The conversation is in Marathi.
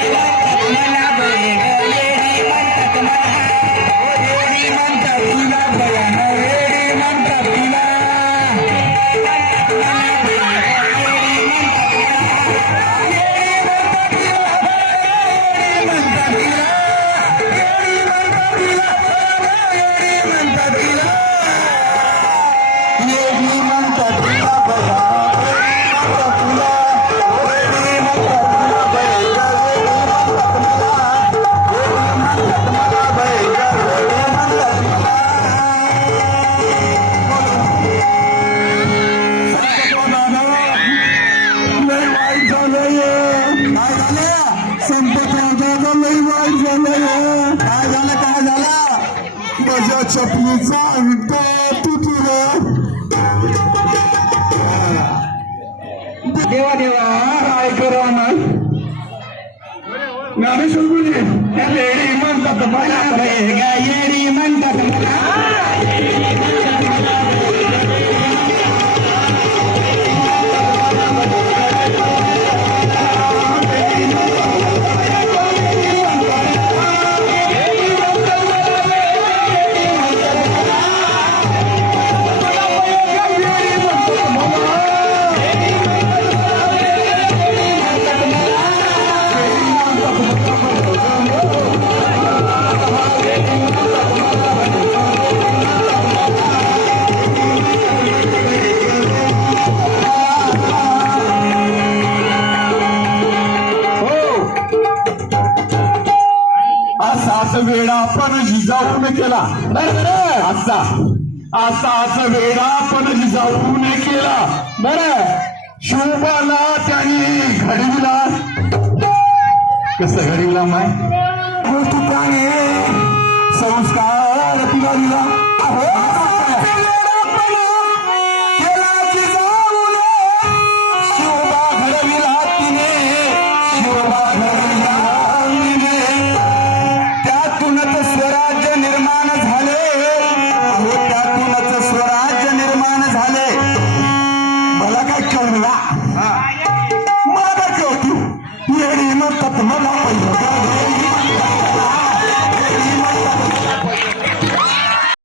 Yeah. काय झालं संपत राजाचं लय वाईट काय झालं काय झालं माझ्या चपलीचा अंत तुटलं देवा देवा काय करा ना ज्ञानेश्वर गुरुजी त्या लेडी म्हणतात मला येडी म्हणतात मला असं वेडा पण जिजाऊन केला. असा. असा असाच वेडा पण जिजाऊन केला. बर शिवबाला त्यांनी घडविला. कस घडविला माय? गोष्टी त्याने संस्कार तिला दिला. मला मला